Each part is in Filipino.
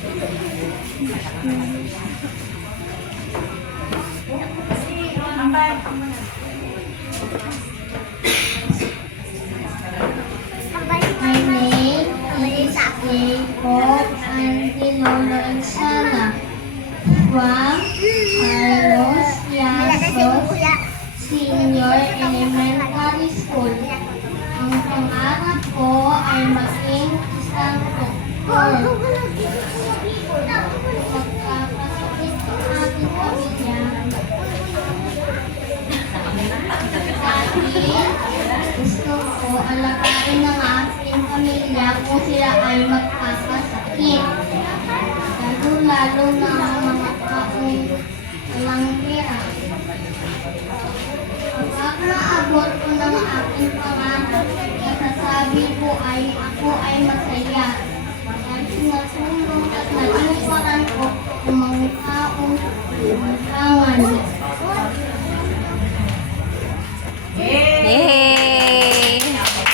My name is Jacob Antilolo Sala from Carlos Yasos Senior Elementary School. Ang pangarap ko ay maging isang doktor. Magkakasakit ang aking pamilya dahil gusto ko alagaan ng aking pamilya kung sila ay magkakasakit. Lalo na ang mga taong walang pera. Kapag naabot ko ng aking pangarap, masasabi ko ay ako ay masaya. Dahil sinatulong at naliparan ko ng mga taong kailangan. Yay!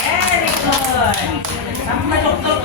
Very good. Ang maluktok